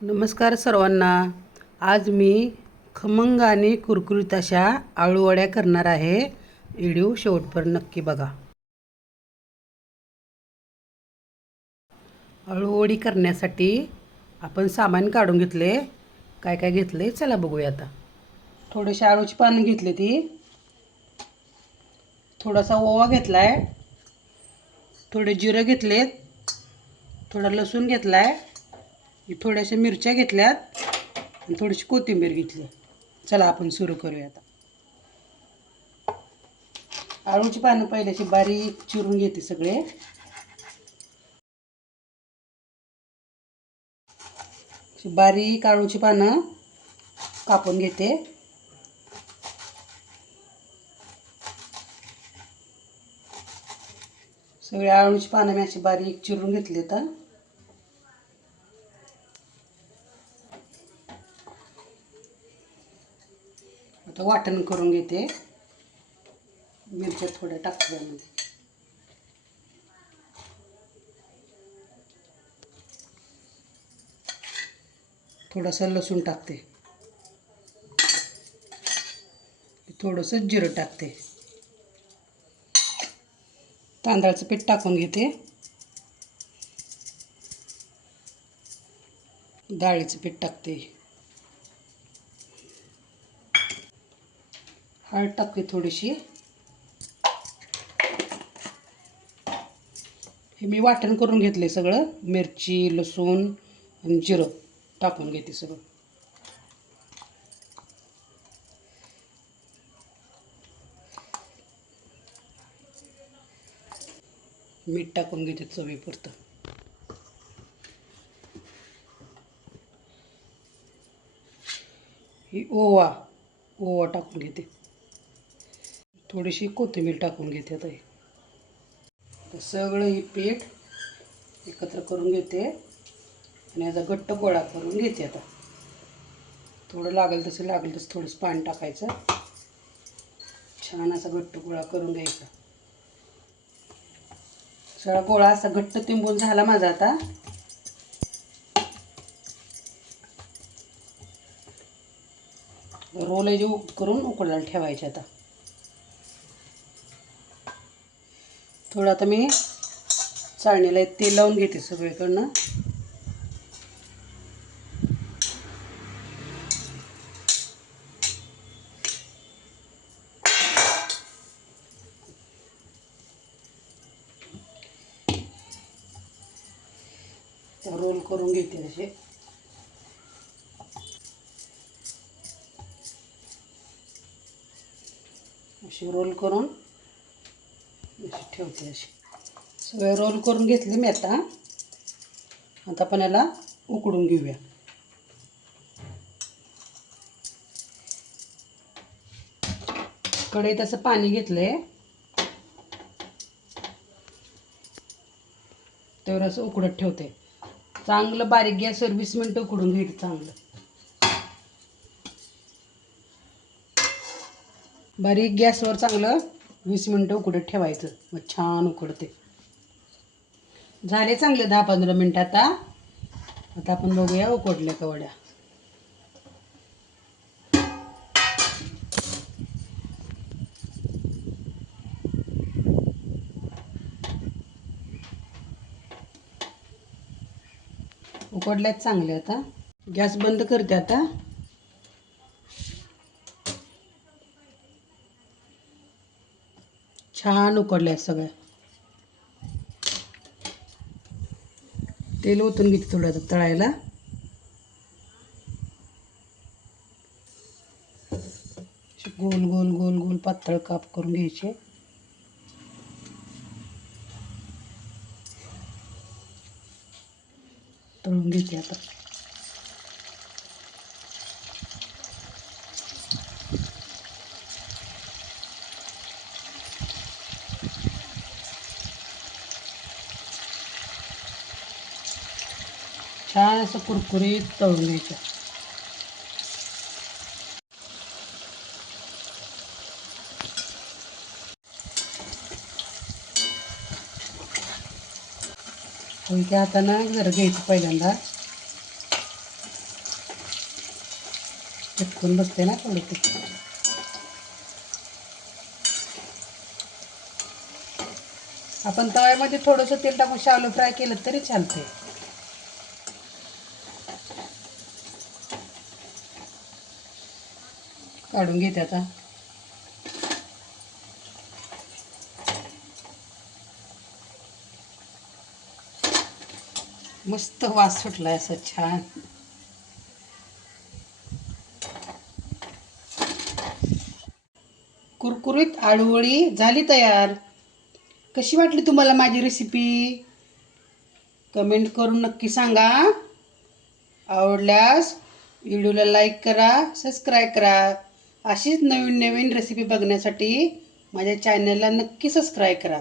नमस्कार सर्वांना. आज मी खमंग आणि कुरकुरीत अशा आळूवड्या करणार आहे. व्हिडिओ शेवटपर्यंत नक्की बघा. आळूवडी करण्यासाठी आपण सामान काढून घेतले. काय काय घेतले चला बघूया आता. थोडेसे आळूची पानं घेतली ती, थोडासा ओवा घेतलाय, थोडे जिरं घेतलेत, थोडा लसूण घेतलाय, थोड्याशा मिरच्या घेतल्यात आणि थोडीशी कोथिंबीर घेतली. चला आपण सुरू करूया आता. आळूची पानं पहिल्याची बारीक चिरून घेते सगळे. बारीक आळूची पानं कापून घेते. सगळे आळूची पानं मी अशी बारीक चिरून घेतली. आता वाटण करून घेते. मिरच्या थोड्या टाकते यामध्ये. थोडासा लसूण टाकते, थोडंसं जिरं टाकते, तांदळाचं पीठ टाकून घेते, डाळीचं पीठ टाकते, हळद टाकते थोडीशी. हे मी वाटण करून घेतले सगळं. मिरची, लसूण आणि जिरं टाकून घेते सगळं. मीठ टाकून घेते चवीपुरतं. ही ओवा टाकून घेते. थोडीशी कोथिंबीर टाकून घेते. आता सगळं हे पीठ एकत्र करून घेते आणि याचा घट्ट गोळा करून घेते. आता थोडं लागेल तसं थोडंसं पाणी टाकायचं. छान असा घट्ट गोळा करून घ्यायचा. सगळा गोळा असा घट्ट तिंबून झाला माझा. आता रोल करून उकडायला ठेवायचे. आता थोडं आता मी चाळणीला तेल लावून घेते सगळीकडनं. रोल करून घेते अशी रोल करून अशी ठेवते. अशी सगळे रोल करून घेतले मी. आता आपण याला उकडून घेऊया. कढईत असं पाणी घेतलंय, त्यावर असं उकडत ठेवते. चांगलं बारीक गॅसवर 20 मिनिटं उकडून घ्यायचं. चांगलं बारीक गॅसवर चांगलं 20 मिनिटं उकडत ठेवायचं. मग छान उकडते. झाले चांगले 10-15 मिनिटं. आता आपण बघूया उकडल्या का वड्या. उकडल्यात चांगले. आता गॅस बंद करते. आता छान उकडल्यात सगळ्या. तेल ओतून घेते थोडं आता तळायला. गोल गोल गोल गोल पातळ काप करून घ्यायचे. तळून घेते आता. छान असं कुरकुरीत तळून घ्यायचं. हलक्या हातानं जरा घ्यायचं पहिल्यांदा. चिटकून बसते ना थोडं ते. आपण तव्यामध्ये थोडंसं तेल टाकून शालो फ्राय केलं तरी चालतंय. काढून घेते आता. मस्त वास सुटलाय असं छान. कुरकुरीत आळूवडी झाली तयार. कशी वाटली तुम्हाला माझी रेसिपी? कमेंट करून नक्की सांगा. आवडल्यास व्हिडिओला लाईक करा, सबस्क्राईब करा. अशीच नवीन नवीन रेसिपी बघण्यासाठी माझ्या चॅनलला नक्की सबस्क्राईब करा.